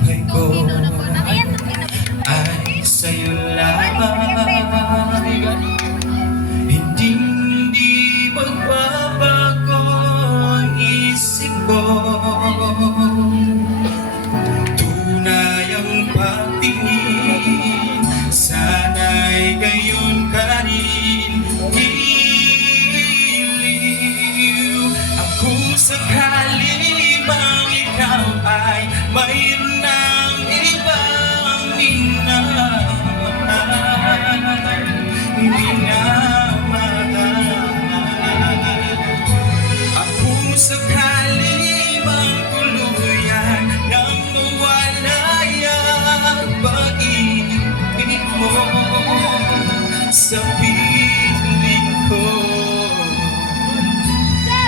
buhay ko ay sa'yo lamang. Hindi magbabago ang isip ko. Tunay ang pagtingin, sana'y gayon ka rin. Giliw ako sakali bang ikaw ay mayroon ng ibang minamahal. Ako sakali bang tuluyan nang mawala ang pag-ibig mo sa piling ko.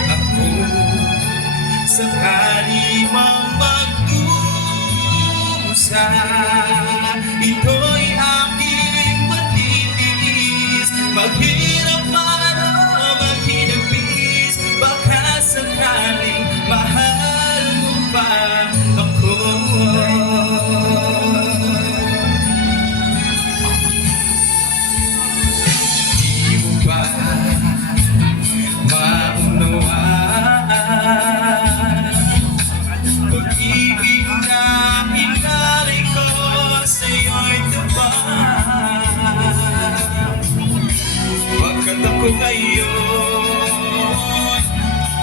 Ako sakali mang magdusa, ito'y aking matitiis. Maghirap man o maghinagpis, baka sakaling mahal mo pa ako. Di mo ba maunawaan pag-ibig na hinari ko sa'yo'y tupad? Pagkat ako ngayon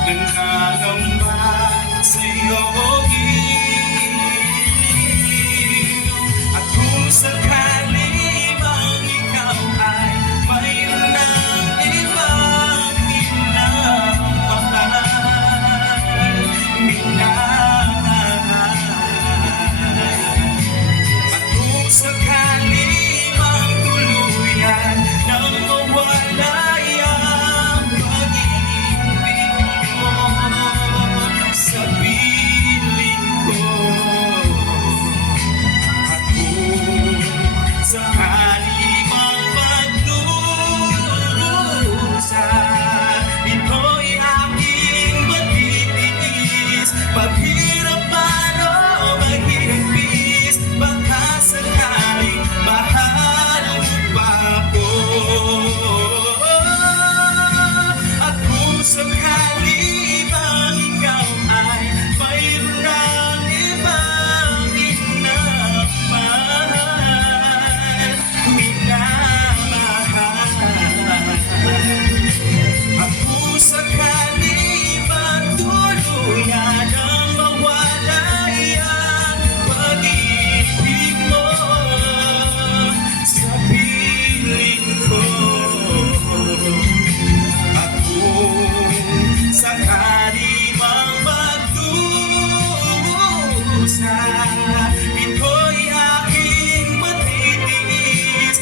nangangamba sa'yo, at kung sakali bang ikaw ay mayroon ng ibang minamahal, at kung sakali bang tuluyan nang mawala ang pag-ibig mo sa piling ko. Ako sakali mang magdurusa, ito'y aking matitiis. Maghirap man o maghirapis, baka sakaling mahal mo pa ako. At kung sakali bang ikaw ay mayroon ng ibang minamahal, at kung sakali bang tuluyan ang mawala ang pag-ibig mo sa piling ko. At kung sakali mang magdusa, ito'y aking matitiis.